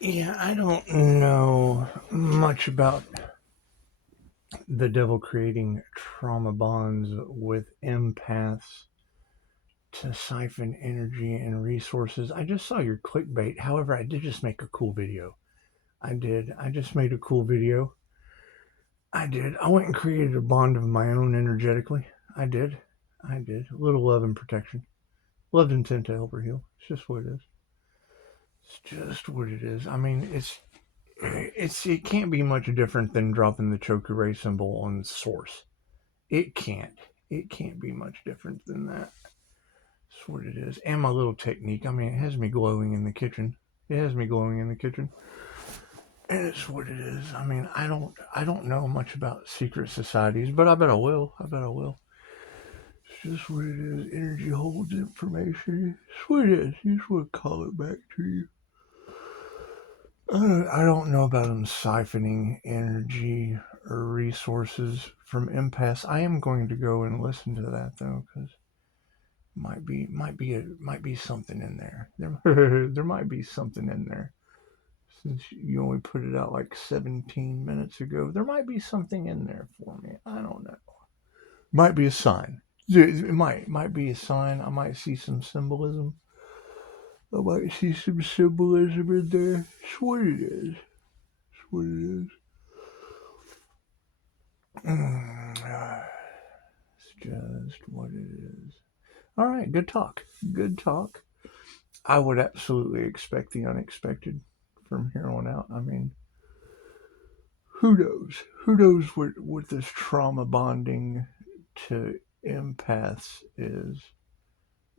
Yeah, I don't know much about the devil creating trauma bonds with empaths to siphon energy and resources. I just saw your clickbait. However, I did just make a cool video. I did. I just made a cool video. I did. I went and created a bond of my own energetically. I did. I did. A little love and protection. Love intent to help her heal. It's just what it is. It's just what it is. I mean, it can't be much different than dropping the choker symbol on source. It can't. It can't be much different than that. That's what it is. And my little technique. I mean, it has me glowing in the kitchen. It has me glowing in the kitchen. And it's what it is. I mean, I don't know much about secret societies, but I bet I will. I bet I will. It's just what it is. Energy holds information. It's what it is. You just want to call it back to you. I don't know about them siphoning energy or resources from empaths. I am going to go and listen to that though, because might be something in there. There might be something in there. Since you only put it out like 17 minutes ago, there might be something in there for me. I don't know. Might be a sign. It might be a sign. I might see some symbolism. I might see some symbolism in there. It's what it is. It's what it is. It's just what it is. All right, good talk. Good talk. I would absolutely expect the unexpected from here on out. I mean, who knows? Who knows what this trauma bonding to empaths is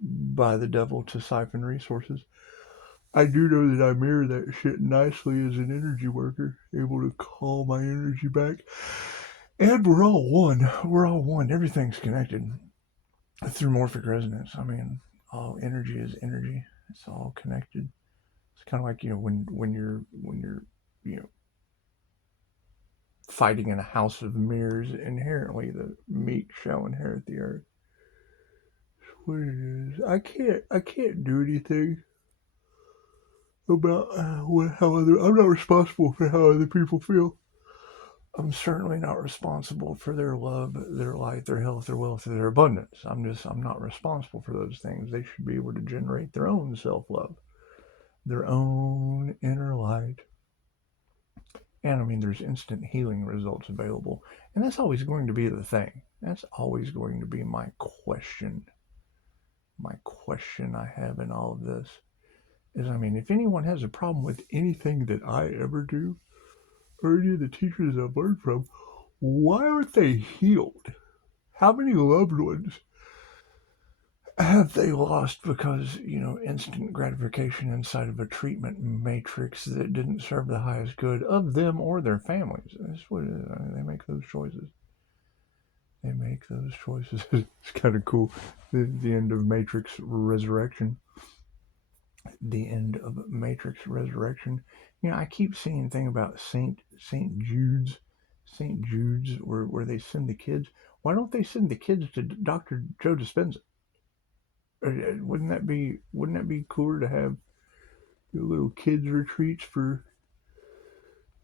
by the devil to siphon resources? I do know that I mirror that shit nicely as an energy worker, able to call my energy back. And we're all one. We're all one. Everything's connected through morphic resonance. I mean, all energy is energy. It's all connected. It's kind of like when you're you know fighting in a house of mirrors. Inherently, the meek shall inherit the earth. What it is, I can't do anything about how other. I'm not responsible for how other people feel. I'm certainly not responsible for their love, their light, their health, their wealth, or their abundance. I'm not responsible for those things. They should be able to generate their own self love, their own inner light. And I mean, there's instant healing results available. And that's always going to be the thing. That's always going to be my question. My question I have in all of this is, I mean, if anyone has a problem with anything that I ever do, or any of the teachers I've learned from, why aren't they healed? How many loved ones have they lost because, instant gratification inside of a treatment matrix that didn't serve the highest good of them or their families? That's what it is. I mean, they make those choices. They make those choices. It's kind of cool. The end of Matrix Resurrection. The end of Matrix Resurrection. I keep seeing thing about Saint Jude's, where they send the kids. Why don't they send the kids to Doctor Joe Dispenza? Wouldn't that be cooler to have the little kids retreats for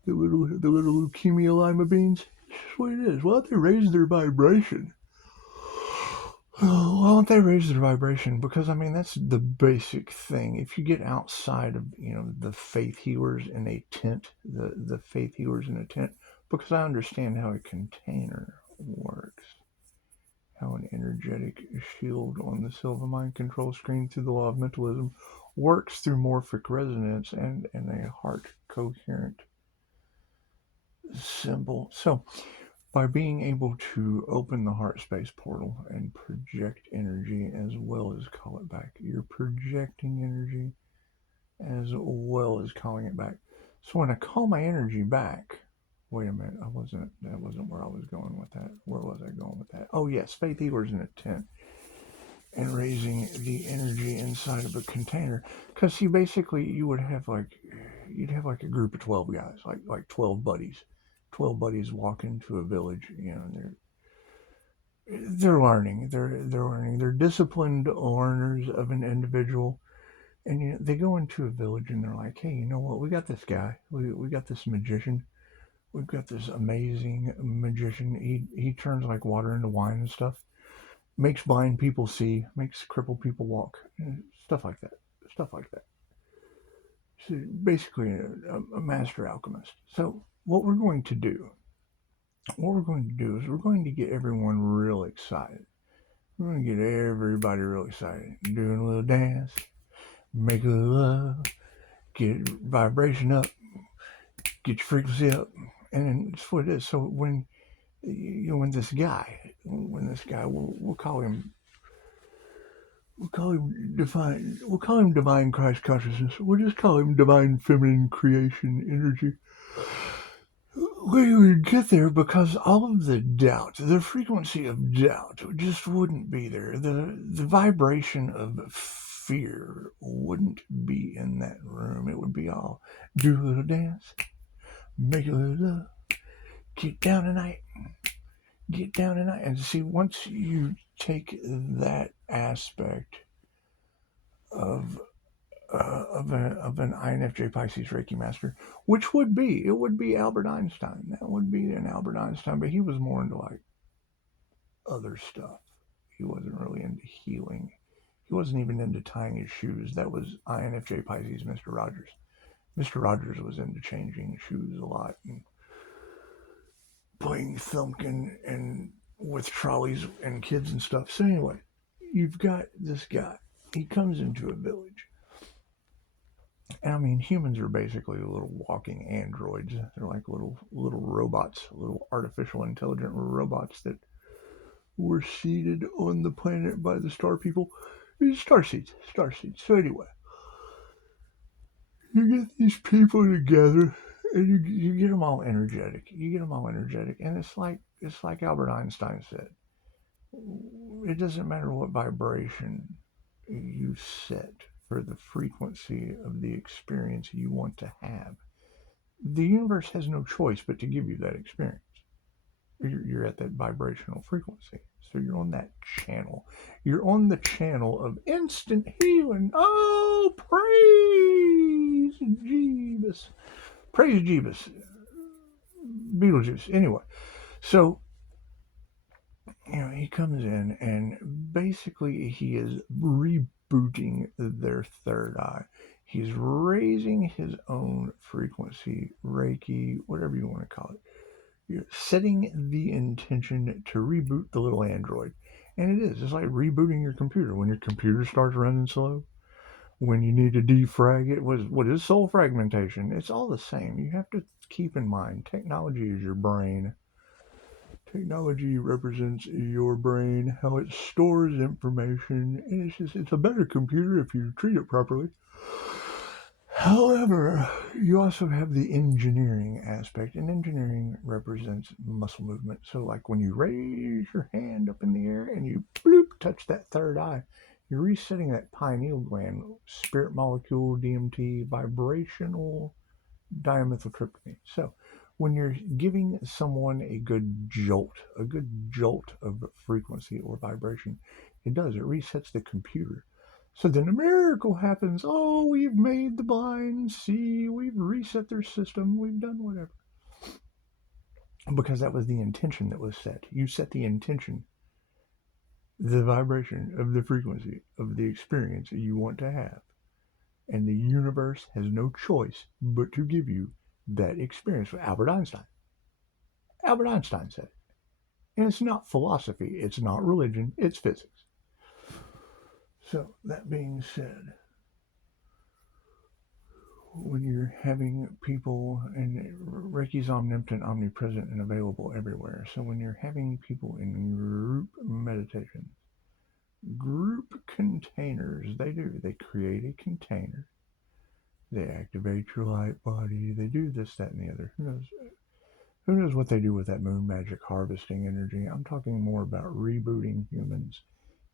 the little leukemia lima beans? It's just what it is. Why don't they raise their vibration? Oh, why don't they raise their vibration? Because I mean that's the basic thing. If you get outside of the faith healers in a tent, the faith healers in a tent, because I understand how a container works, how an energetic shield on the Silva mind control screen through the law of mentalism works through morphic resonance and a heart coherent symbol. So by being able to open the heart space portal and project energy as well as call it back, you're projecting energy as well as calling it back. So when I call my energy back, wait a minute, that wasn't where I was going with that. Where was I going with that? Oh yes, faith healers in a tent and raising the energy inside of a container. Because see, basically, you'd have like a group of 12 guys, like 12 buddies. 12 buddies walk into a village, and they're learning. They're learning. They're disciplined learners of an individual. And they go into a village and they're like, hey, you know what? We got this guy. We got this magician. We've got this amazing magician. He turns like water into wine and stuff. Makes blind people see. Makes crippled people walk. Stuff like that. Stuff like that. So basically, a master alchemist. So what we're going to do is we're going to get everyone real excited. We're going to get everybody real excited. Doing a little dance, make a little love, get vibration up, get your frequency up, and that's what it is. So when this guy, we'll call him divine, we'll call him divine Christ consciousness. We'll just call him divine feminine creation energy. We would get there because all of the doubt, the frequency of doubt, just wouldn't be there. The vibration of fear wouldn't be in that room. It would be all do a little dance, make a little love, get down tonight, get down tonight. And see, once you take that aspect of of an INFJ Pisces Reiki master, which would be Albert Einstein. That would be an Albert Einstein, but he was more into like other stuff. He wasn't really into healing. He wasn't even into tying his shoes. That was INFJ Pisces Mr. Rogers. Mr. Rogers was into changing shoes a lot and playing thumpkin and with trolleys and kids and stuff. So anyway, you've got this guy. He comes into a village. And I mean, humans are basically little walking androids. They're like little robots, little artificial intelligent robots that were seeded on the planet by the star people. Star seeds. So anyway, you get these people together, and you get them all energetic. And it's like Albert Einstein said. It doesn't matter what vibration you set for the frequency of the experience you want to have. The universe has no choice but to give you that experience. You're at that vibrational frequency. So you're on that channel. You're on the channel of instant healing. Oh, praise Jeebus. Praise Jeebus. Beetlejuice. Anyway, so he comes in and basically he is rebooting their third eye. He's raising his own frequency, Reiki, whatever you want to call it. You're setting the intention to reboot the little android. And it is. It's like rebooting your computer. When your computer starts running slow, when you need to defrag it, what is soul fragmentation? It's all the same. You have to keep in mind, technology is your brain. Technology represents your brain, how it stores information, and it's a better computer if you treat it properly. However, you also have the engineering aspect, and engineering represents muscle movement. So, like when you raise your hand up in the air and you bloop touch that third eye, you're resetting that pineal gland, spirit molecule, DMT, vibrational dimethyltryptamine. So, when you're giving someone a good jolt of frequency or vibration, it resets the computer. So then a miracle happens. Oh, we've made the blind see. We've reset their system. We've done whatever. Because that was the intention that was set. You set the intention, the vibration of the frequency of the experience that you want to have. And the universe has no choice but to give you that experience. Albert Einstein. Albert Einstein said it. And it's not philosophy. It's not religion. It's physics. So, that being said, when you're having people, and Reiki's omnipotent, omnipresent, and available everywhere. So when you're having people in group meditation, group containers, they create a container. They activate your light body. They do this, that, and the other. Who knows what they do with that moon magic harvesting energy? I'm talking more about rebooting humans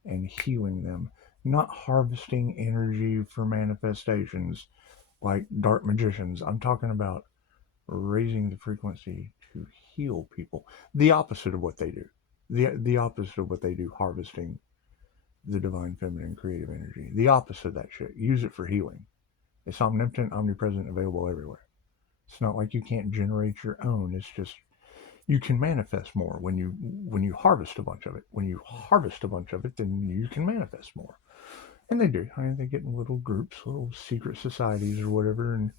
and healing them, not harvesting energy for manifestations like dark magicians. I'm talking about raising the frequency to heal people. The opposite of what they do. The opposite of what they do, harvesting the divine feminine creative energy. The opposite of that shit. Use it for healing. It's omnipotent, omnipresent, available everywhere. It's not like you can't generate your own. It's just you can manifest more when you harvest a bunch of it. When you harvest a bunch of it, then you can manifest more. And they do. I mean, they get in little groups, little secret societies or whatever, and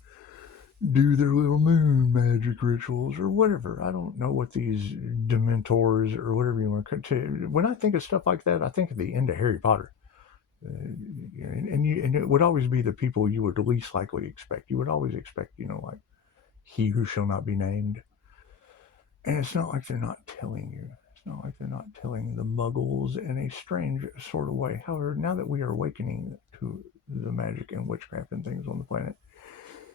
do their little moon magic rituals or whatever. I don't know what these dementors or whatever you want to. When I think of stuff like that, I think of the end of Harry Potter. And it would always be the people you would least likely expect. You would always expect, like he who shall not be named. And it's not like they're not telling you. It's not like they're not telling the muggles in a strange sort of way. However, now that we are awakening to the magic and witchcraft and things on the planet,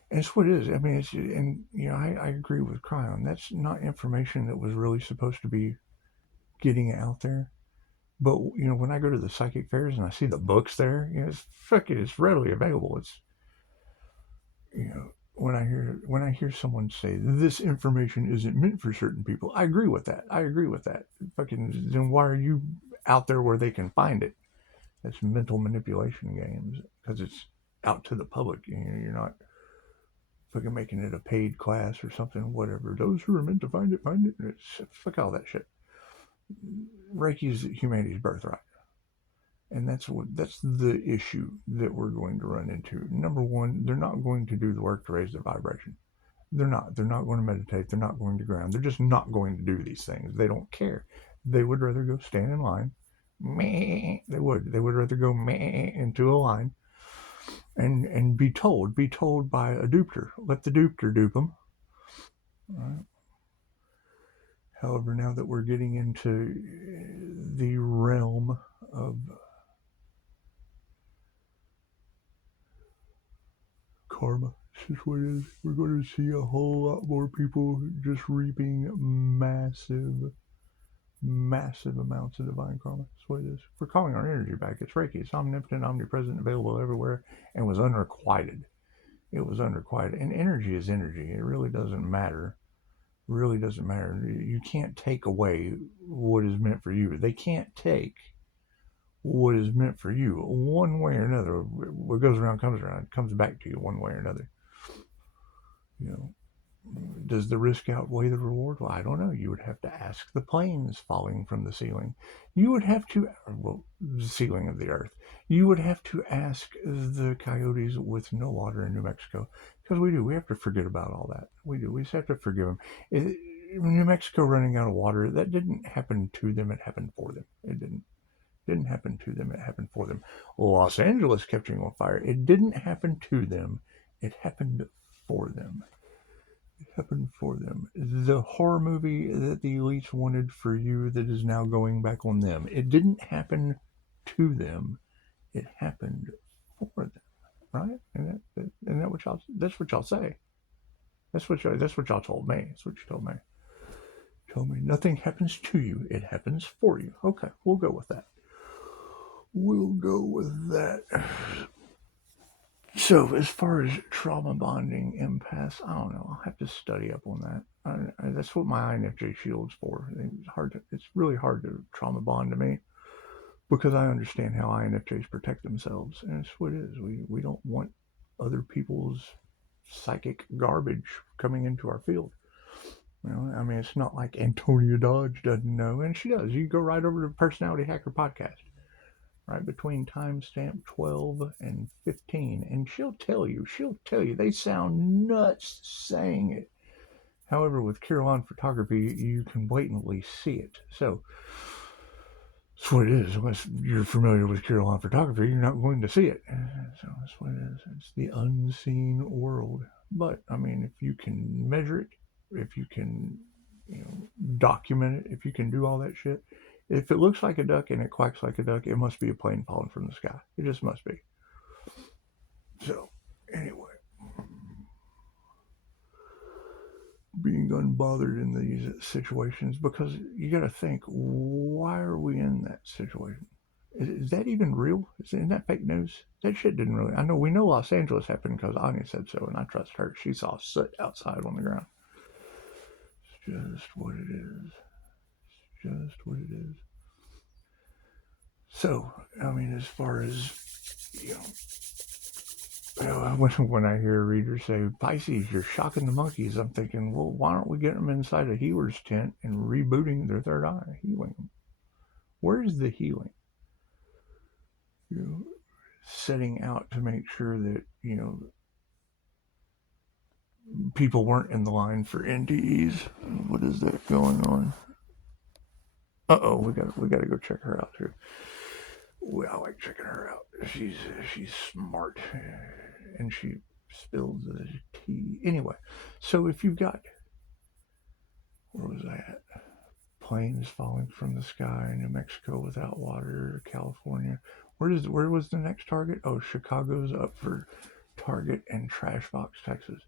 and it's what it is. I mean, I agree with Cryon. That's not information that was really supposed to be getting out there. But when I go to the psychic fairs and I see the books there, it's readily available. It's when I hear someone say this information isn't meant for certain people, I agree with that. Fucking then why are you out there where they can find it? That's mental manipulation games because it's out to the public. You're not fucking making it a paid class or something. Whatever. Those who are meant to find it, find it. Fuck all that shit. Reiki is humanity's birthright. And that's the issue that we're going to run into. Number one, they're not going to do the work to raise their vibration. They're not going to meditate. They're not going to ground. They're just not going to do these things. They don't care. They would rather go stand in line. Meh. They would rather go meh into a line and be told by a dupter. Let the dupter dupe them. All right. However, now that we're getting into the realm of karma, this is what it is. We're going to see a whole lot more people just reaping massive amounts of divine karma. That's what it is. We're calling our energy back. It's Reiki. It's omnipotent, omnipresent, available everywhere, and was unrequited. It was unrequited. And energy is energy. It really doesn't matter. You can't take away what is meant for you. They can't take what is meant for you one way or another. What goes around comes around. It comes back to you one way or another. Does the risk outweigh the reward? Well, I don't know. You would have to ask the planes falling from the ceiling. You would have to, the ceiling of the earth. You would have to ask the coyotes with no water in New Mexico. Because we do. We have to forget about all that. We do. We just have to forgive them. New Mexico running out of water, that didn't happen to them. It happened for them. It didn't happen to them. It happened for them. Los Angeles catching on fire. It didn't happen to them. It happened for them. The horror movie that the elites wanted for you that is now going back on them. It didn't happen to them. It happened for them. Right? And that's what y'all say. That's what y'all told me. That's what you told me. Told me nothing happens to you. It happens for you. Okay, we'll go with that. So, as far as trauma bonding empaths, I don't know. I'll have to study up on that. That's what my INFJ shield's for. It's really hard to trauma bond to me because I understand how INFJs protect themselves, and it's what it is. We don't want other people's psychic garbage coming into our field. I mean, it's not like Antonia Dodge doesn't know, and she does. You go right over to Personality Hacker Podcast. Right between timestamp 12 and 15, and she'll tell you they sound nuts saying it. However, with Caroline photography, you can blatantly see it. So that's what it is. Unless you're familiar with Caroline photography, you're not going to see it. So that's what it is. It's the unseen world. But I mean, if you can measure it, if you can document it, if you can do all that shit, if it looks like a duck and it quacks like a duck, it must be a plane falling from the sky. It just must be. So, anyway, being unbothered in these situations, because you got to think, why are we in that situation? Is that even real? Isn't that fake news? That shit didn't really. We know Los Angeles happened because Anya said so, and I trust her. She saw soot outside on the ground. It's just what it is. So, I mean, as far as, you know, when I hear readers say, Pisces, you're shocking the monkeys, I'm thinking, well, why don't we get them inside a healer's tent and rebooting their third eye, healing them? Where's the healing? You know, setting out to make sure that, you know, people weren't in the line for NDEs. What is that going on? We got to go check her out too. Well, I like checking her out. She's smart, and she spilled the tea. Anyway, so if you've got, where was I at? Planes falling from the sky, New Mexico without water, California. Where was the next target? Oh, Chicago's up for target, and Trashbox, Texas.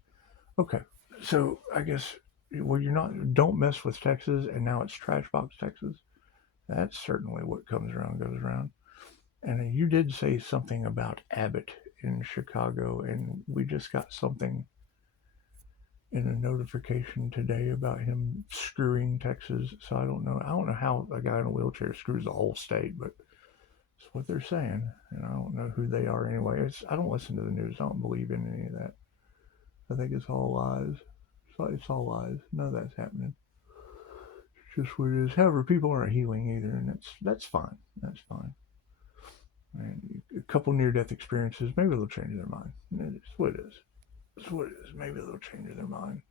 Okay, so I guess, well, you're not, don't mess with Texas, and now it's Trashbox, Texas. That's certainly what comes around goes around. And you did say something about Abbott in Chicago, and we just got something in a notification today about him screwing Texas. So I don't know. I don't know how a guy in a wheelchair screws the whole state, but it's what they're saying. And I don't know who they are anyway. I don't listen to the news. I don't believe in any of that. I think it's all lies. It's all lies. None of that's happening. It's just what it is. However, people aren't healing either, and that's fine. That's fine. And a couple near-death experiences, maybe they'll change their mind. It's what it is. It's what it is. Maybe they'll change their mind.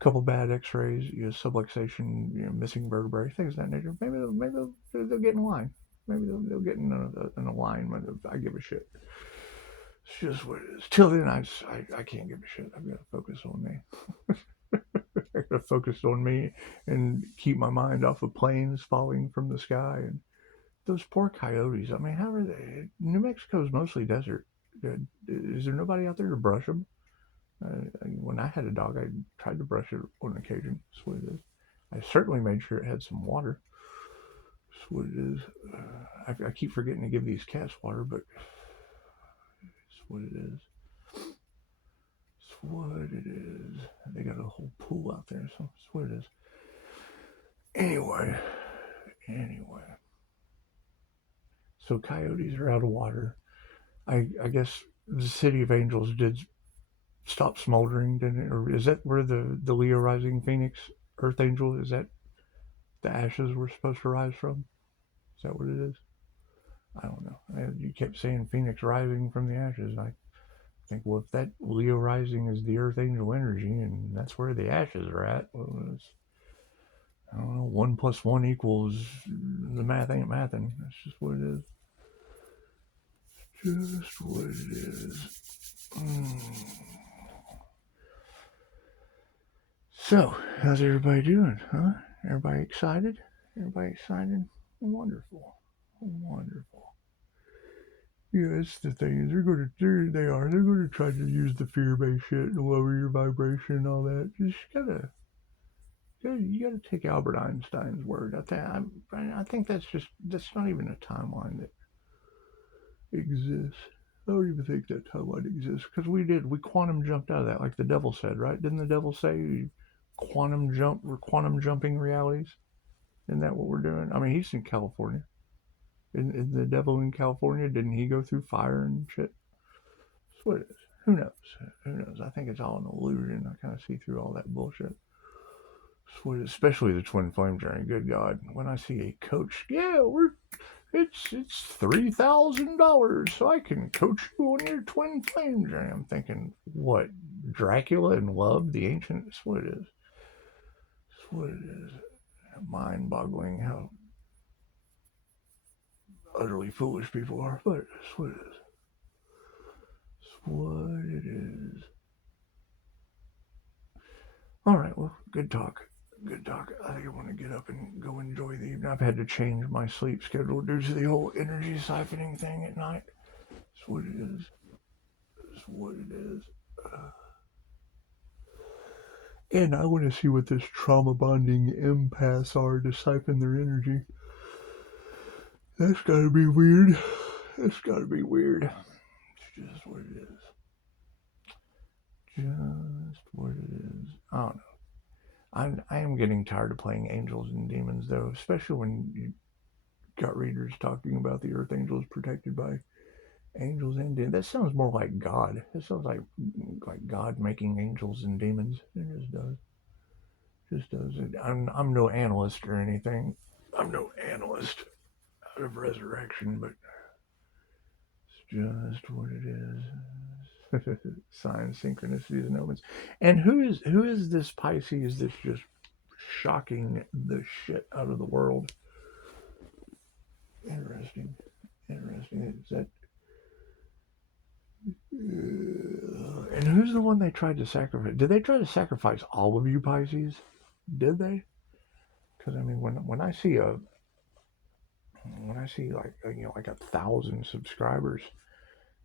A couple bad X-rays, subluxation, missing vertebrae, things of that nature. They'll get in line. Maybe they'll get in an alignment of I give a shit. It's just what it is. Till then, I can't give a shit. I've got to focus on me. I got to focus on me and keep my mind off of planes falling from the sky and those poor coyotes. I mean, how are they? New Mexico's mostly desert. Is there nobody out there to brush them? When I had a dog, I tried to brush it on occasion. That's what it is. I certainly made sure it had some water. That's what it is. I keep forgetting to give these cats water, but it's what it is. It's what it is. They got a whole pool out there, so it's what it is. Anyway. So coyotes are out of water. I guess the City of Angels did stop smoldering, didn't it? Or is that where the Leo rising Phoenix Earthangel, is that the ashes were supposed to rise from? Is that what it is? I don't know. You kept saying Phoenix rising from the ashes. I think, well, if that Leo rising is the Earthangel energy and that's where the ashes are at, well, it's, I don't know, 1 + 1 equals, the math ain't mathing. That's just what it is. Just what it is. So, how's everybody doing, huh? Everybody excited? Everybody excited? Wonderful. Wonderful. Yeah, that's the thing. They're going to try to use the fear-based shit to lower your vibration and all that. Just you gotta take Albert Einstein's word. I think that's not even a timeline that exists. I don't even think that timeline exists because we quantum jumped out of that, like the devil said, right? Didn't the devil say we're quantum jumping realities? Isn't that what we're doing? I mean, he's in California. Isn't the devil in California? Didn't he go through fire and shit? That's what it is. Who knows? Who knows? I think it's all an illusion. I kind of see through all that bullshit. Especially the twin flame journey. Good God, when I see a coach, it's $3,000, so I can coach you on your twin flame journey. I'm thinking, what? Dracula and Love, the ancient. That's what it is. That's what it is. Mind-boggling how utterly foolish people are, but it's what it is. It's what it is. All right, well, good talk. Good talk. I think I want to get up and go enjoy the evening. I've had to change my sleep schedule due to the whole energy siphoning thing at night. It's what it is. It's what it is. And I want to see what this trauma bonding empaths are to siphon their energy. That's gotta be weird. That's gotta be weird. It's just what it is. Just what it is. I don't know. I am getting tired of playing angels and demons, though, especially when got readers talking about the Earth Angels protected by angels and demons. That sounds more like God. It sounds like God making angels and demons. It just does. Just does. I'm no analyst or anything. I'm no analyst out of resurrection, but it's just what it is. Signs, synchronicities, and omens. And who is this Pisces that's just shocking the shit out of the world? Interesting. Is that and who's the one they tried to sacrifice? Did they try to sacrifice all of you Pisces? Did they? Because I mean, when I see like like 1,000 subscribers,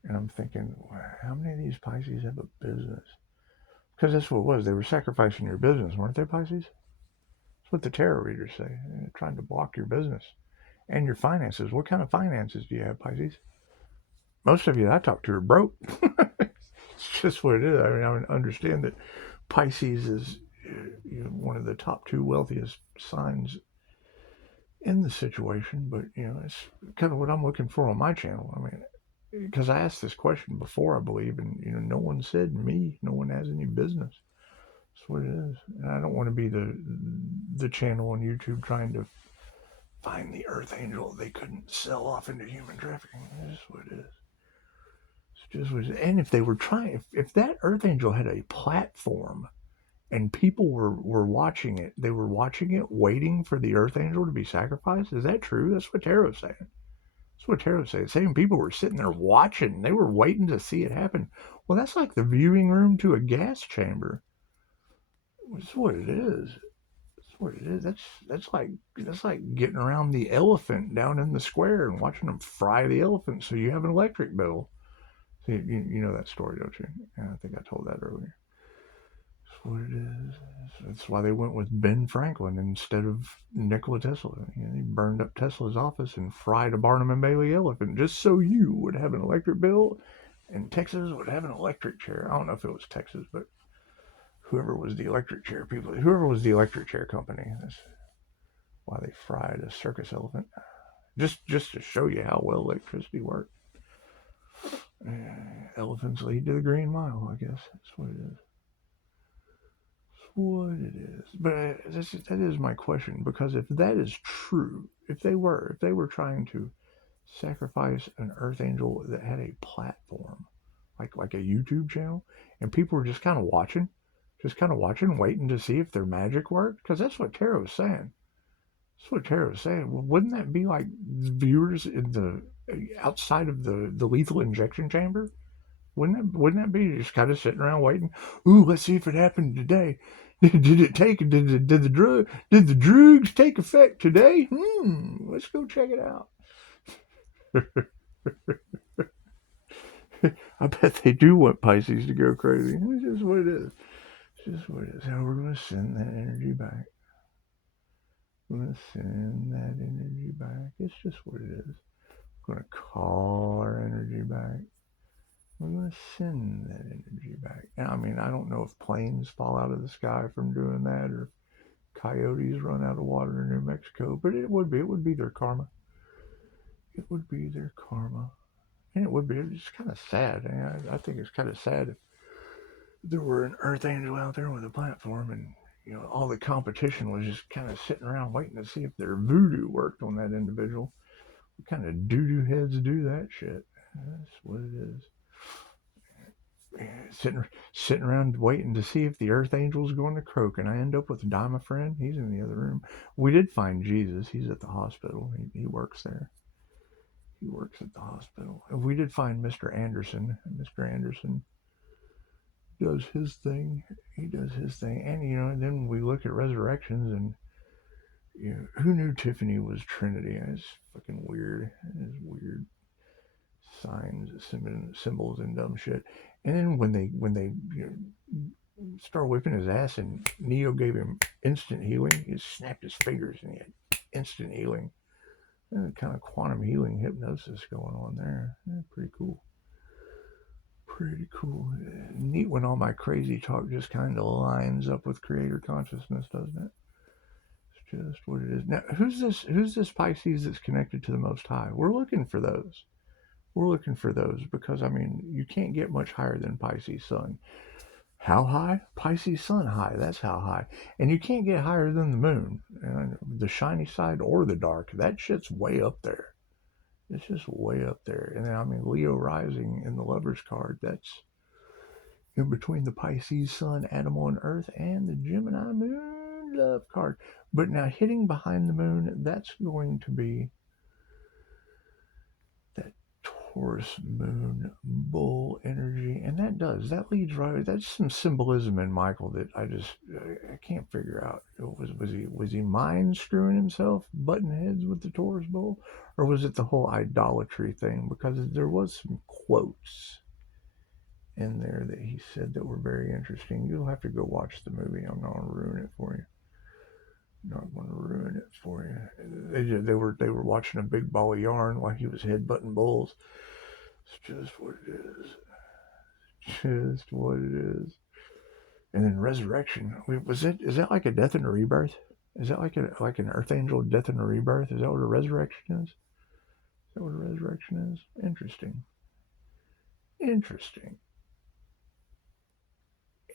and I'm thinking, wow, how many of these Pisces have a business? Because that's what it was. They were sacrificing your business, weren't they, Pisces? That's what the tarot readers say. They're trying to block your business and your finances. What kind of finances do you have, Pisces? Most of you that I talk to are broke. It's just what it is. I mean, I understand that Pisces is one of the top 2 wealthiest signs in the situation, but it's kind of what I'm looking for on my channel. I mean, because I asked this question before, I believe, and no one said me. No one has any business. That's what it is. And I don't want to be the channel on YouTube trying to find the Earthangel they couldn't sell off into human trafficking. That's what it is. It's just what it is. And if they were trying, if that Earthangel had a platform and people were watching it, they were watching it waiting for the Earthangel to be sacrificed. Is that true? That's what Tarot's saying. That's what Tarot's saying. Saying people were sitting there watching. They were waiting to see it happen. Well, that's like the viewing room to a gas chamber. That's what it is. That's what it is. That's like getting around the elephant down in the square and watching them fry the elephant so you have an electric bill. So you know that story, don't you? Yeah, I think I told that earlier. That's what it is. That's why they went with Ben Franklin instead of Nikola Tesla. They burned up Tesla's office and fried a Barnum and Bailey elephant just so you would have an electric bill and Texas would have an electric chair. I don't know if it was Texas, but whoever was the electric chair people, whoever was the electric chair company, that's why they fried a circus elephant. Just to show you how well electricity works. Elephants lead to the Green Mile, I guess. That's what it is. What it is. But that is my question, because if that is true, if they were trying to sacrifice an Earthangel that had a platform, like a YouTube channel, and people were just kind of watching, waiting to see if their magic worked, because that's what Tarot was saying. That's what Tarot was saying. Well, wouldn't that be like viewers in the outside of the lethal injection chamber? Wouldn't that be just kind of sitting around waiting? Ooh, let's see if it happened today. Did the drugs take effect today? Let's go check it out. I bet they do want Pisces to go crazy. It's just what it is. It's just what it is. How we're going to send that energy back. We're going to send that energy back. It's just what it is. We're going to call our energy back. We're going to send that energy back. And I mean, I don't know if planes fall out of the sky from doing that, or coyotes run out of water in New Mexico, but it would be their karma. It would be their karma. And it would be, it's kind of sad. I think it's kind of sad if there were an Earthangel out there with a platform and, all the competition was just kind of sitting around waiting to see if their voodoo worked on that individual. What kind of doo-doo heads do that shit? That's what it is. Sitting around waiting to see if the Earthangel's going to croak, and I end up with my friend. He's in the other room. We did find Jesus. He's at the hospital. He works there. He works at the hospital. And we did find Mr. Anderson. Mr. Anderson does his thing. He does his thing. And, then we look at resurrections, and, who knew Tiffany was Trinity? It's fucking weird. It is weird. Signs, symbols, and dumb shit. And then when they start whipping his ass, and Neo gave him instant healing, he snapped his fingers and he had instant healing. And kind of quantum healing hypnosis going on there. Pretty cool. Pretty cool. Neat when all my crazy talk just kind of lines up with creator consciousness, doesn't it? It's Just what it is. Now, who's this Pisces that's connected to the Most High? We're looking for those. We're looking for those because, I mean, you can't get much higher than Pisces Sun. How high? Pisces Sun high. That's how high. And you can't get higher than the moon. The shiny side or the dark. That shit's way up there. It's just way up there. And then, I mean, Leo rising in the Lover's card. That's in between the Pisces Sun, Animal and Earth, and the Gemini Moon Love card. But now hitting behind the moon, that's going to be that Taurus Moon Bull energy, and that leads right. That's some symbolism in Michael that I can't figure out. Was he mind screwing himself, butting heads with the Taurus Bull, or was it the whole idolatry thing? Because there was some quotes in there that he said that were very interesting. You'll have to go watch the movie. I'm not gonna ruin it for you. Not going to ruin it for you. They were watching a big ball of yarn while he was headbutting bulls. It's just what it is. Just what it is. And then resurrection. Is that like a death and a rebirth? Is that like an Earthangel death and a rebirth? Is that what a resurrection is? Is that what a resurrection is? Interesting. Interesting.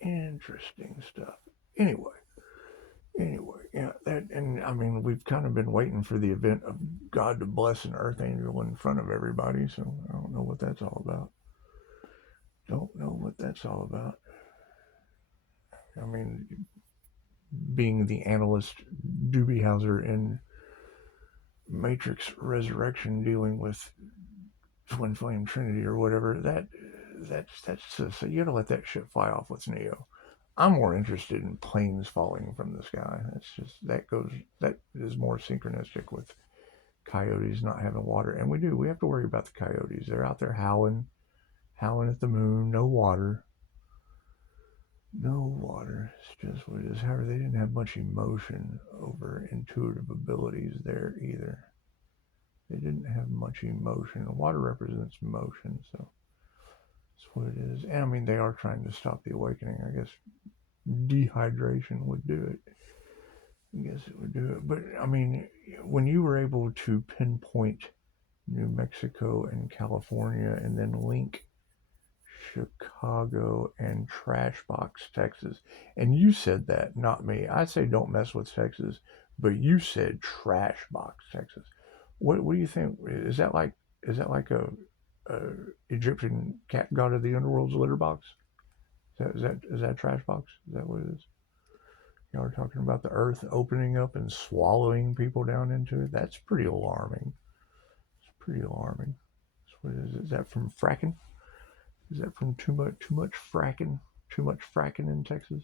Interesting stuff. Anyway, yeah, and I mean, we've kind of been waiting for the event of God to bless an Earthangel in front of everybody, so I don't know what that's all about. Don't know what that's all about. I mean, being the analyst Doobie in Matrix Resurrection, dealing with Twin Flame Trinity or whatever, that's so you gotta let that shit fly off with Neo. I'm more interested in planes falling from the sky. That is more synchronistic with coyotes not having water. And we have to worry about the coyotes. They're out there howling at the moon. No water. It's just what it is. However, they didn't have much emotion over intuitive abilities there either. They didn't have much emotion. Water represents emotion, so that's what it is. And I mean, they are trying to stop the awakening. I guess dehydration would do it. But I mean, when you were able to pinpoint New Mexico and California and then link Chicago and Trashbox, Texas, and you said that, not me. I say don't mess with Texas, but you said Trashbox, Texas. What do you think? Is that like a Egyptian cat god of the underworld's litter box? Is that Trashbox? Is that what it is? Y'all are talking about the earth opening up and swallowing people down into it. That's pretty alarming. It's pretty alarming. That's what it is. Is that from fracking? Is that from too much fracking? Too much fracking in Texas?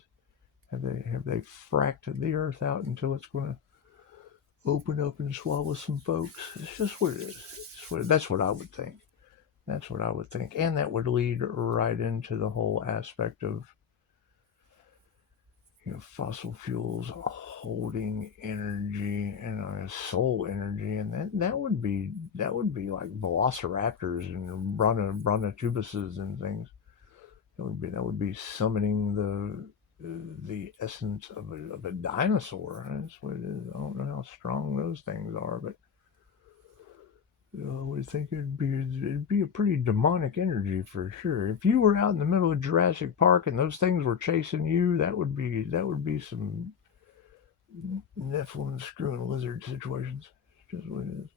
Have they fracked the earth out until it's going to open up and swallow some folks? It's just what it is. That's what I would think. That's what I would think, and that would lead right into the whole aspect of fossil fuels holding energy and soul energy, and that would be like velociraptors and brontotubuses and things. That would be summoning the essence of a dinosaur. That's what it is. I don't know how strong those things are, but I would think it'd be a pretty demonic energy for sure. If you were out in the middle of Jurassic Park and those things were chasing you, that would be some Nephilim screwing lizard situations. It's just what it is.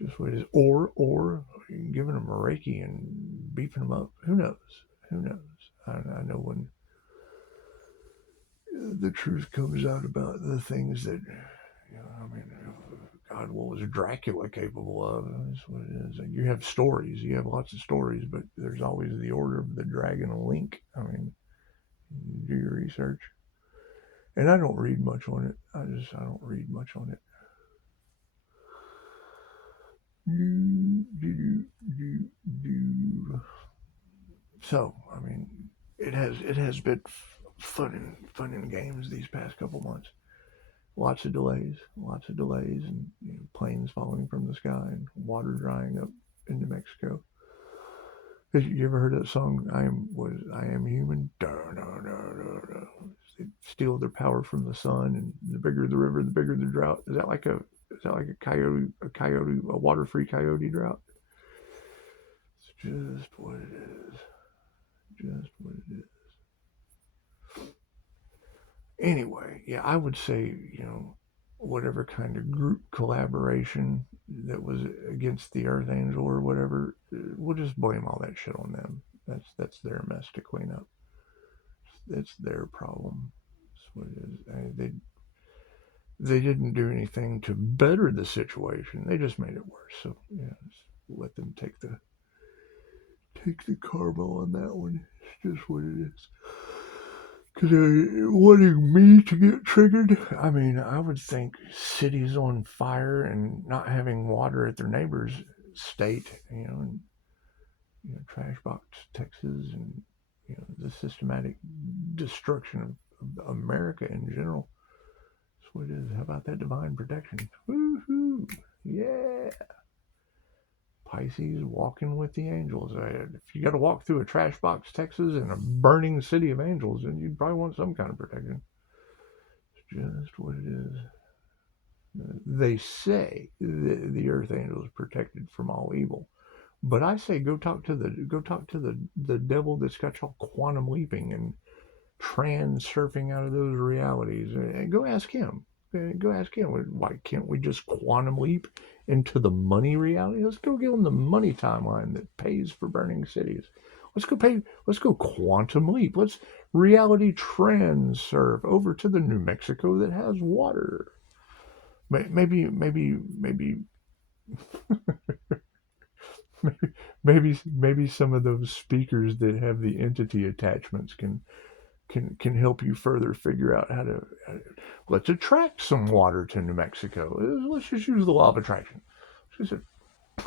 Just what it is. Or giving them a Reiki and beefing them up. Who knows? I know when the truth comes out about the things that I mean, God, what was Dracula capable of? That's what it is. You have stories. You have lots of stories, but there's always the Order of the Dragon Link. I mean, do your research. And I don't read much on it. I don't read much on it. So, I mean, it has been fun and games these past couple months. Lots of delays, and planes falling from the sky and water drying up in New Mexico. Have you ever heard that song? I am human. No. steal their power from the sun, and the bigger the river, the bigger the drought. Is that like a a water-free coyote drought? It's just what it is. Just what it is. Anyway, yeah, I would say, whatever kind of group collaboration that was against the Earthangel or whatever, we'll just blame all that shit on them. That's their mess to clean up. It's their problem. That's what it is. They didn't do anything to better the situation. They just made it worse. So yeah, just let them take the karma on that one. It's just what it is. Because wanting me to get triggered, I mean, I would think cities on fire and not having water at their neighbor's state, and trash box Texas, and the systematic destruction of America in general. That's what it is. How about that divine protection? Woohoo! Yeah! Pisces walking with the angels. If you got to walk through a trash box Texas and a burning city of angels, then you'd probably want some kind of protection. It's just what it is. They say the Earthangel is protected from all evil, but I say go talk to the devil that's got y'all quantum leaping and trans-surfing out of those realities. Go ask him. Go ask him. Why can't we just quantum leap into the money reality? Let's go give him the money timeline that pays for burning cities. Let's go quantum leap. Let's reality trans-surf over to the New Mexico that has water. Maybe maybe some of those speakers that have the entity attachments can help you further figure out how to let's attract some water to New Mexico. Let's just use the law of attraction.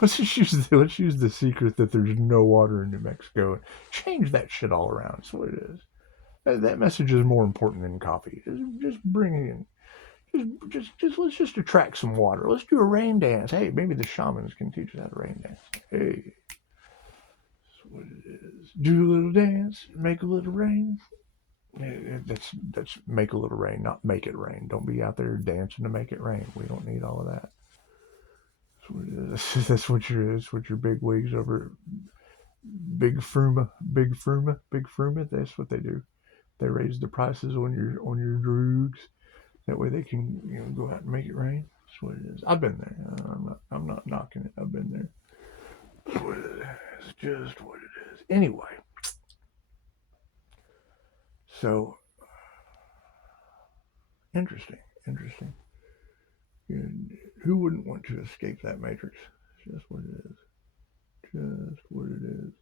Let's use the secret that there's no water in New Mexico and change that shit all around. That's what it is. That message is more important than coffee. Just bring it in. Let's just attract some water. Let's do a rain dance. Hey, maybe the shamans can teach us how to rain dance. Hey, that's what it is. Do a little dance, make a little rain. That's make a little rain, not make it rain. Don't be out there dancing to make it rain. We don't need all of that. That's what it is. That's what your big wigs over Big Fruma. That's what they do. They raise the prices on your drugs. That way they can go out and make it rain. That's what it is. I've been there. I'm not knocking it. I've been there. That's what it is. It's just what it is. Anyway, so interesting. Who wouldn't want to escape that matrix? It's just what it is. Just what it is.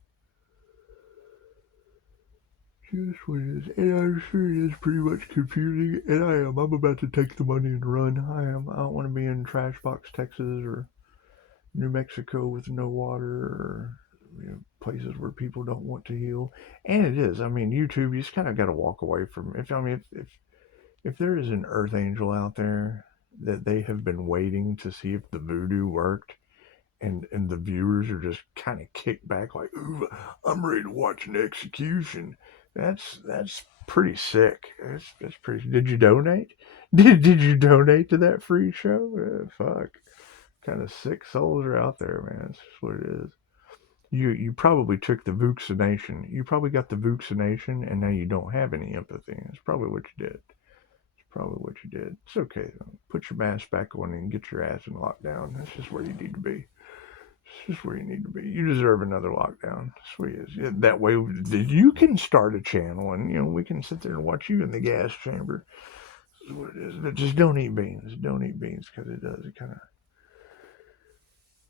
Just what it is. And I'm sure it is pretty much confusing. And I'm about to take the money and run. I don't want to be in trash box Texas or New Mexico with no water, or places where people don't want to heal. And it is. I mean, YouTube. You just kind of got to walk away from. If there is an Earthangel out there that they have been waiting to see if the voodoo worked, and the viewers are just kind of kicked back like, ooh, I'm ready to watch an execution. That's pretty sick. That's pretty. Did you donate? Did you donate to that free show? Fuck. Kind of sick souls are out there, man. That's just what it is. You probably took the vaccination. You probably got the vaccination, and now you don't have any empathy. That's probably what you did. It's okay though. Put your mask back on and get your ass in lockdown. That's just where you need to be. It's just where you need to be. You deserve another lockdown. That's where it is. Yeah, that way you can start a channel, and we can sit there and watch you in the gas chamber. That's what it is. But just don't eat beans. Don't eat beans because it does. It kind of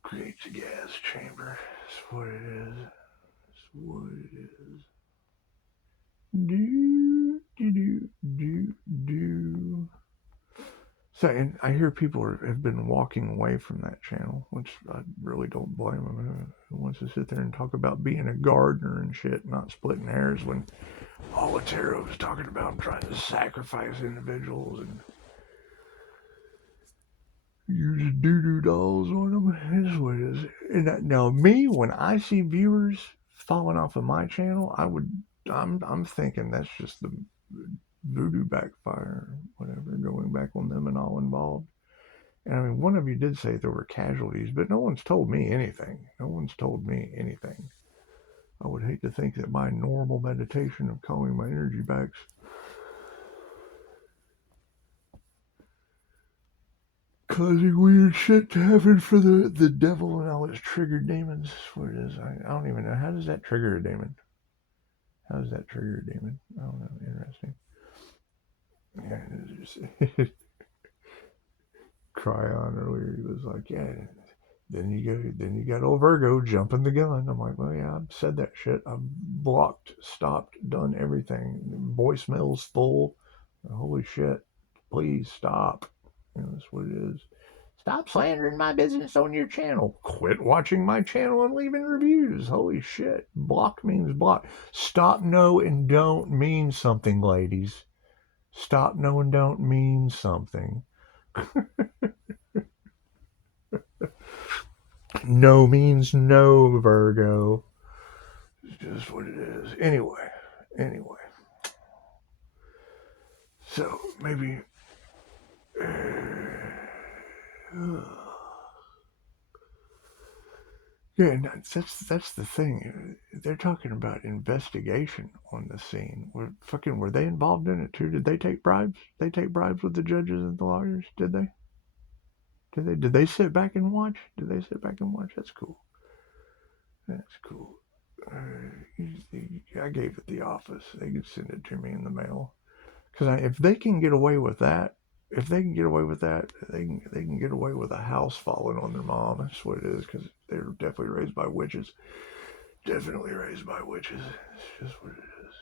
creates a gas chamber. That's what it is. That's what it is. Do. So, and I hear people have been walking away from that channel, which I really don't blame them. Who wants to sit there and talk about being a gardener and shit, not splitting hairs when all the tarot is talking about trying to sacrifice individuals and use doo-doo dolls on them. Is what it is. And now, me, when I see viewers falling off of my channel, I'm thinking that's just the voodoo backfire, whatever, going back on them and all involved. And I mean, one of you did say there were casualties, but no one's told me anything. No one's told me anything. I would hate to think that my normal meditation of calling my energy backs causing weird shit to happen for the devil and all its triggered demons. That's what it is. I don't even know. How does that trigger a demon? How does that trigger a demon? I don't know. Interesting. Yeah, Cry on earlier. He was like, yeah. Then you got old Virgo jumping the gun. I'm like, well, yeah, I've said that shit. I've blocked, stopped, done everything. Voicemail's full. Holy shit. Please stop. That's what it is. Stop slandering my business on your channel. Quit watching my channel and leaving reviews. Holy shit. Block means block. Stop, no, and don't mean something, ladies. Stop, no, and don't mean something. No means no, Virgo. It's just what it is. Anyway. So, maybe... Yeah, and that's the thing. They're talking about investigation on the scene. Were they involved in it too? Did they take bribes? They take bribes with the judges and the lawyers? Did they? Did they sit back and watch? That's cool. That's cool. I gave it the office. They could send it to me in the mail. Because if they can get away with that, they can get away with a house falling on their mom. That's what it is. Because they were definitely raised by witches. It's just what it is.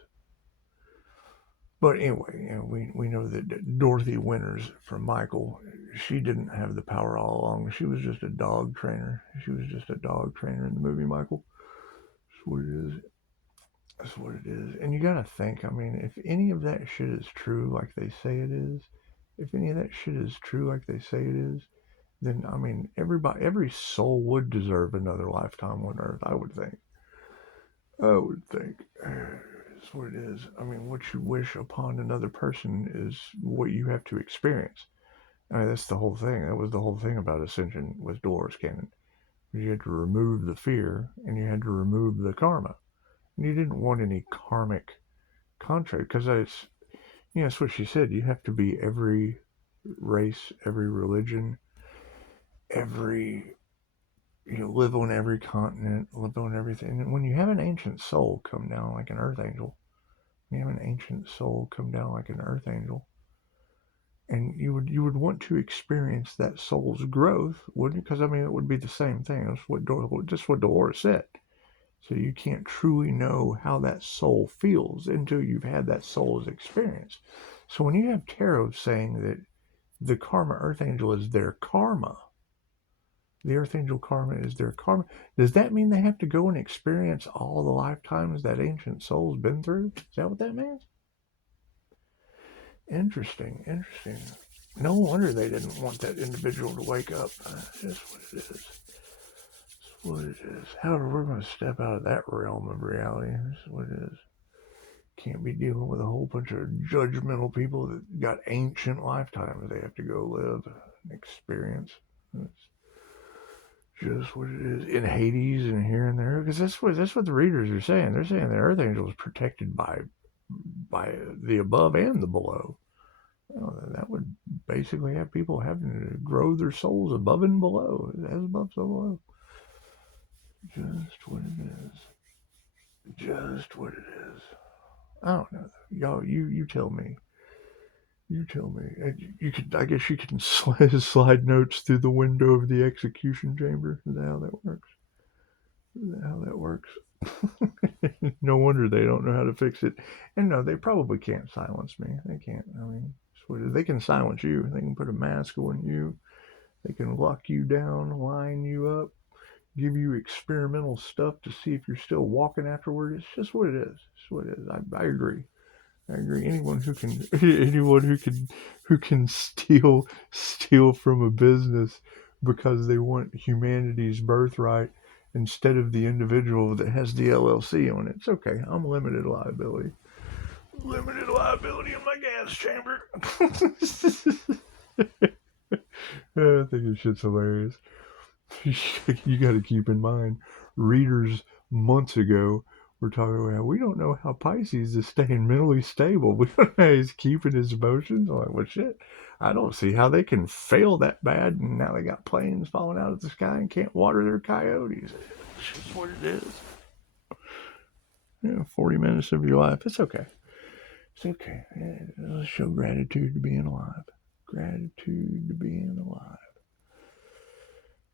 But anyway, we know that Dorothy Winters from Michael, she didn't have the power all along. She was just a dog trainer. In the movie Michael. That's what it is. And you gotta think, I mean, if any of that shit is true like they say it is, then I mean, every soul would deserve another lifetime on Earth, I would think. That's what it is. I mean, what you wish upon another person is what you have to experience. I mean, that's the whole thing. That was the whole thing about Ascension with Dolores Cannon. You had to remove the fear and you had to remove the karma. And you didn't want any karmic contract because that's what she said. You have to be every race, every religion, live on every continent, live on everything. And when you have an ancient soul come down like an Earthangel, and you would want to experience that soul's growth, wouldn't you? Because I mean, it would be the same thing. That's what Dolores said. So you can't truly know how that soul feels until you've had that soul's experience. So when you have tarot saying that the karma Earthangel is their karma, the Earthangel karma is their karma, does that mean they have to go and experience all the lifetimes that ancient soul's been through? Is that what that means? Interesting. No wonder they didn't want that individual to wake up. That's what it is. However, we're going to step out of that realm of reality. That's what it is. Can't be dealing with a whole bunch of judgmental people that got ancient lifetimes they have to go live and experience. That's just what it is. In Hades and here and there, because that's what the readers are saying. They're saying the Earthangel is protected by the above and the below. That would basically have people having to grow their souls above and below, as above, so below. Just what it is. I don't know. Y'all, you tell me. I guess you can slide notes through the window of the execution chamber. Is that how that works? No wonder they don't know how to fix it. And no, they probably can't silence me. They can't. I mean, they can silence you. They can put a mask on you. They can lock you down, line you up, give you experimental stuff to see if you're still walking afterward. It's just what it is. I agree. Anyone who can steal from a business because they want humanity's birthright instead of the individual that has the LLC on it. It's okay. I'm limited liability. Limited liability in my gas chamber. I think this shit's hilarious. You got to keep in mind, readers months ago were talking about, we don't know how Pisces is staying mentally stable. We don't know how he's keeping his emotions. I'm like, well, shit, I don't see how they can fail that bad, and now they got planes falling out of the sky and can't water their coyotes. It's just what it is. 40 minutes of your life. It's okay. It's okay. Let's show gratitude to being alive. Gratitude to being alive.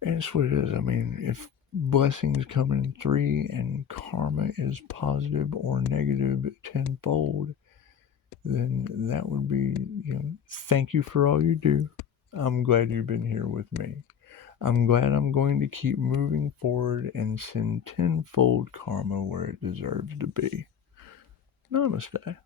And it's what it is. I mean, if blessings come in 3 and karma is positive or negative tenfold, then that would be, thank you for all you do. I'm glad you've been here with me. I'm glad I'm going to keep moving forward and send tenfold karma where it deserves to be. Namaste.